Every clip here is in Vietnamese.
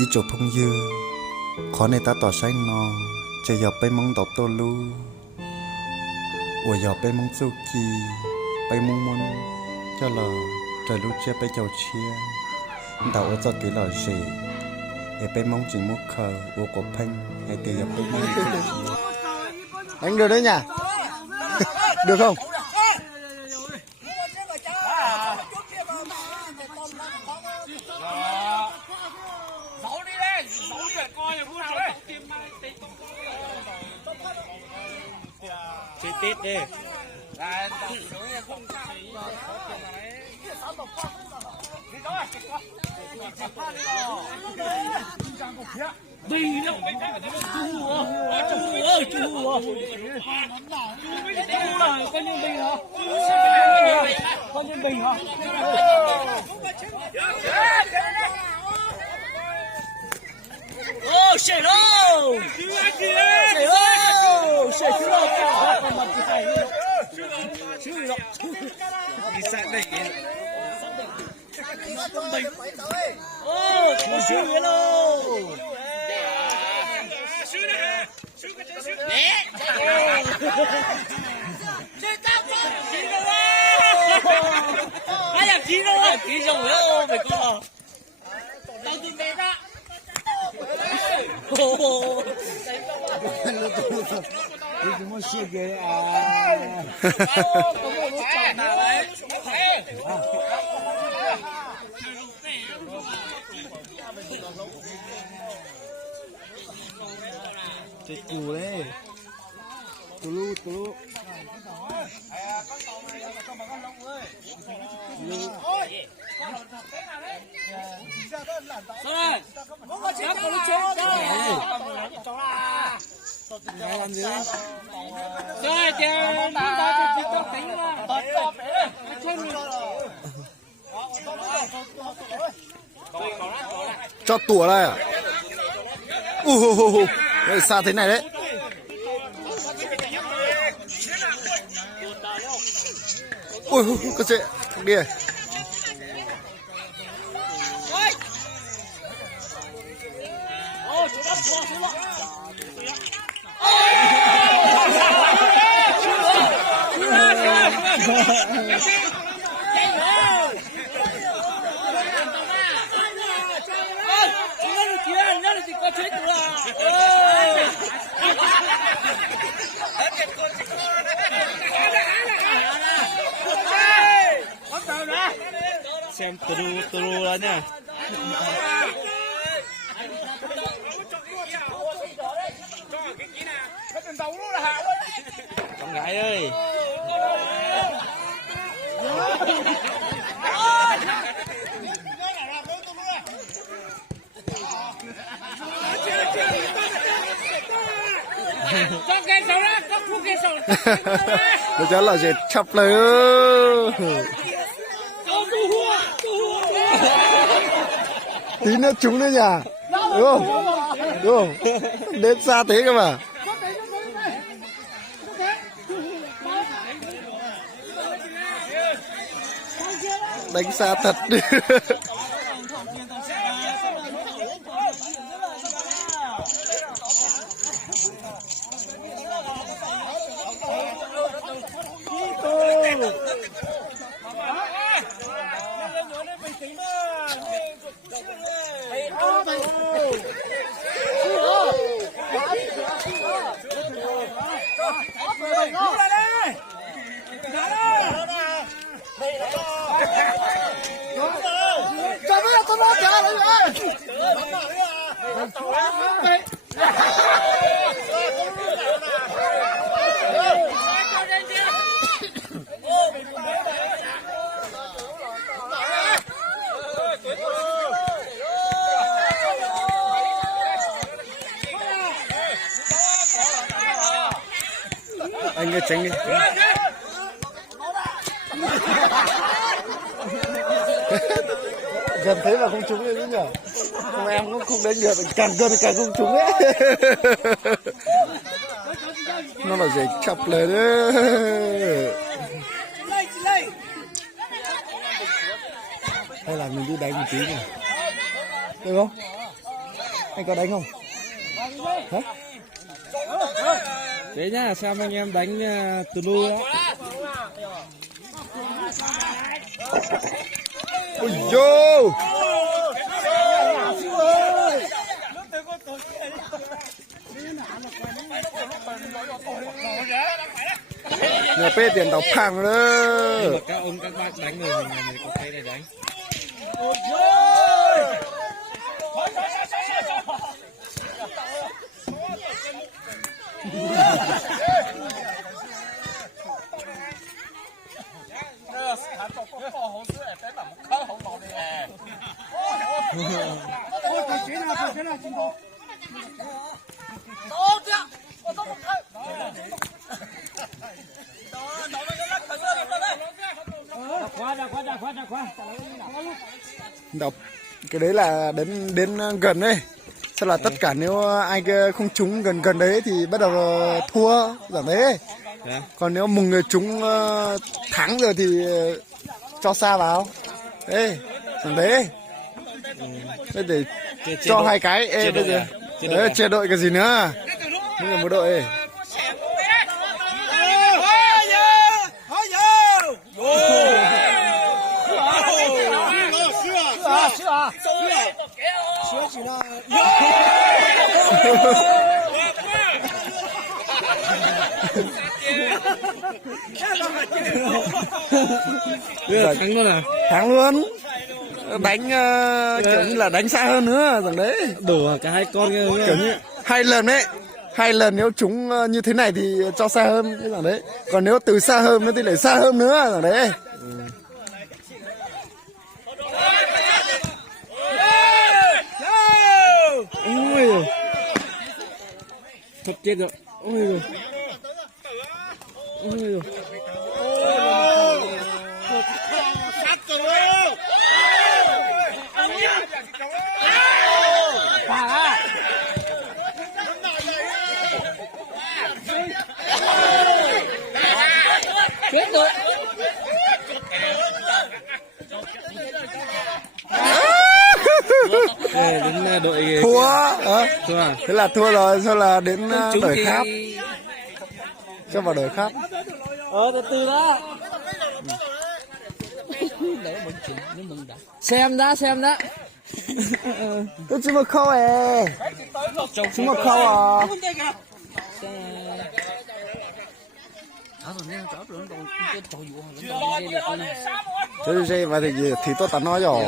ý chỗ phong dư khó này ta tỏ say nóจะหยอบไปมองตอบตัวลูอวยหยอบไปมองสุกีไปมุงมุนเจ้าหล่อใจลูกเชียไปเจ้าเชียดาวจะกี่หล่อเสียเอไปมองจิมุกเขาวัวกบพังให้เตียบไปมองanh được đấy nhỉ được không chơi tết đi đi đâu chú có nhân bình hả có nhân bình hả ô sẻ đâu sẻ đâu sẻ chú đâu còn mặt cái này chú đâu đi sang đây ô chú đâu ai làm chi đâu à chi rồi ô mày con tao tìm về ra ô你怎么写给啊？这鼓嘞，嘟噜嘟噜。làm gì đấy? Rồi, chúng ta chỉ có tính mà. cho tủa đây à đây xa thế này đấy ui cái chuyện đi này. Xem từ đó nha. Con gái ơi. Con cái sầu đó, con thu cái sầu. Nó chắc là sẽ chập lại tí nữa trúng nữa nhỉ đúng không đúng không đến xa thế cơ mà đánh xa thật anh ơi tránh đi gần thế mà không trúng đấy chứ nhở không em cũng không đánh được càng gần càng không trúng đấy nó là gì chậpเลยđấy hay là mình đi đánh một tí nhỉ được không Anh có đánh không? Hả? Thế nhá, xem anh em đánh từ lưu đó. Ôi dô. Nhà phê tiền đọc phẳng đó. Các ông các bác đánh rồi mình có cái này đánh. Đọc cái đấy là đến gần đấy. Sau là tất cả nếu ai kia không trúng gần gần đấy thì bắt đầu thua giảm đấy. Còn nếu một người trúng thắng rồi thì cho xa vào. Đấy, giảm đấy. Thế để cho hai cái. Ê, bây giờ đấy, chia đội cái gì nữa? Mỗi người một đội ấy. Thắng luôn à? Thắng luôn. Đánh kiểu như là đánh xa hơn nữa rằng đấy. Đổ cả hai con kia. Kiểu như 2 lần đấy. 2 lần nếu chúng như thế này thì cho xa hơn cái rằng đấy. Còn nếu từ xa hơn nữa thì lại xa hơn nữa rằng đấy. Ôi rồi. Thật chết rồi. Ôi rồi. Ôi rồi. Chết rồi. Đến đội Thua. Thua à? Thế là thua rồi, sau là đến đội khác. Cho vào đội khác. Từ từ đó. Xem đã. Tôi chỉ một khâu à. Chỉ một khâu à. Chứ gì mà thì tôi tao nói rồi.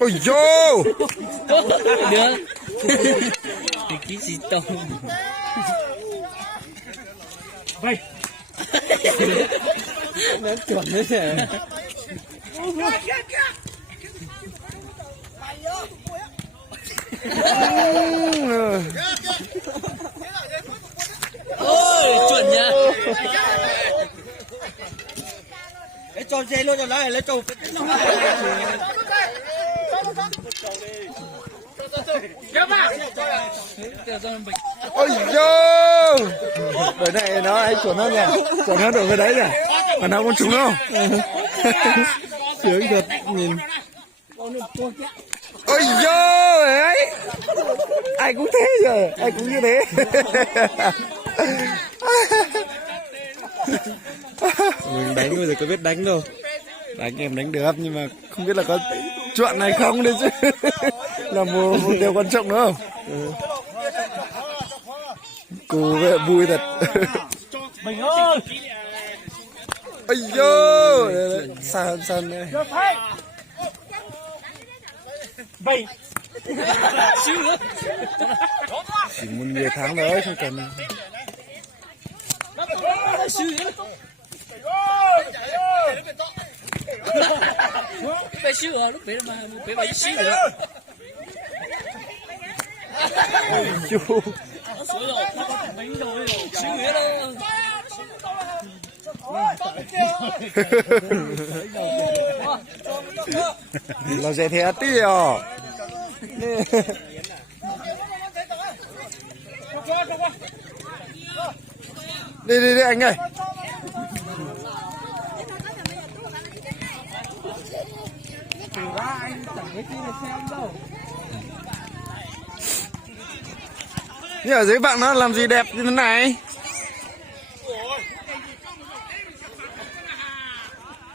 Ôi dô. Được. Cái gì tông. Vậy. Nó chuẩn đấy nhỉ. Ôi, chuẩn nha. Lấy tròn dê luôn rồi lấy trầu. Ôi dô. Đội này nó ai chuẩn hơn nhỉ? Chuẩn hơn đội cái đấy nhỉ? Mà nó con trúng không? Sướng thật nhìn. Ôi dô ấy. Ai cũng thế rồi, ai cũng như thế. Mình đánh bây giờ có biết đánh đâu. Đánh em đánh được nhưng mà không biết là có chọn này không đấy chứ. Là một điều quan trọng nữa không? Cô vui thật. Mình ơi. Ôi dô. Xa đây. Vậy. Chỉ muốn nhiều tháng nữa không cần. Phải xíu à, lúc phải mà xíu nữa. Chú. Xíu rồi, bánh rồi, xíu nữa đâu. Lo dễ thế tí à. Đi anh ơi. từ ra anh chẳng biết gì để xem đâu. Nhưng ở dưới bạn nó làm gì đẹp như thế này?